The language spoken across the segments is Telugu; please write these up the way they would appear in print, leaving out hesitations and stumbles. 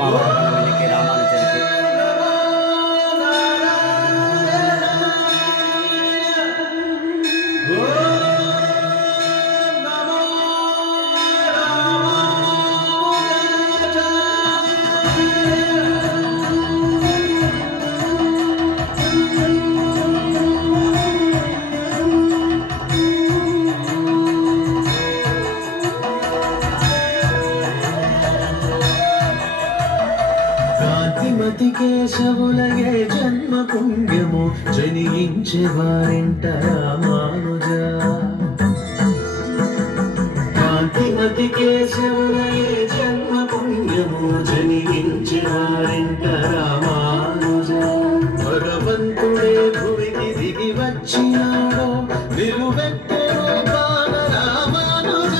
బ్రహ్మవాహన వెలికి రామానుజరికి కేశవులగే జన్మ పుణ్యము జనించే వారింట రామానుజ కాంతిమతి కేశవులగే జన్మ పుణ్యము జనించే వారింట రామానుజ భగవంతుడే భువికి దిగి వచ్చినాడో నిలువెత్తే రూపాన రామానుజ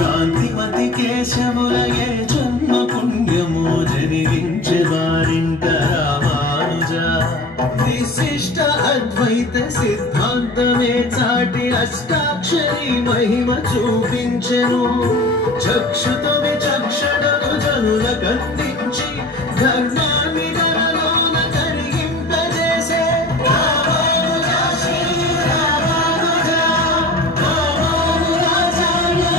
కాంతిమతి కేశవులగే జన్మ పుణ్యము జనించే వారింట రామానుజ విశిష్ట అద్వైత సిద్ధాంతమే చాటి అష్టాక్షరి మహిమ చూపించెను చక్షుతో విచక్షణను జనుల కందించి ధర్మాన్ని ధరలోన కరిగింపజేసే రామానుజ శ్రీ రామానుజ రామానుజాచార్య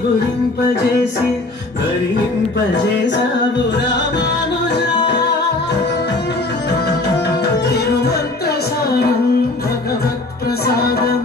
చిగురింపజేసి ధరింపజేసావు రామానుజ తిరుమంత్ర సారం భగవత్ ప్రసాదం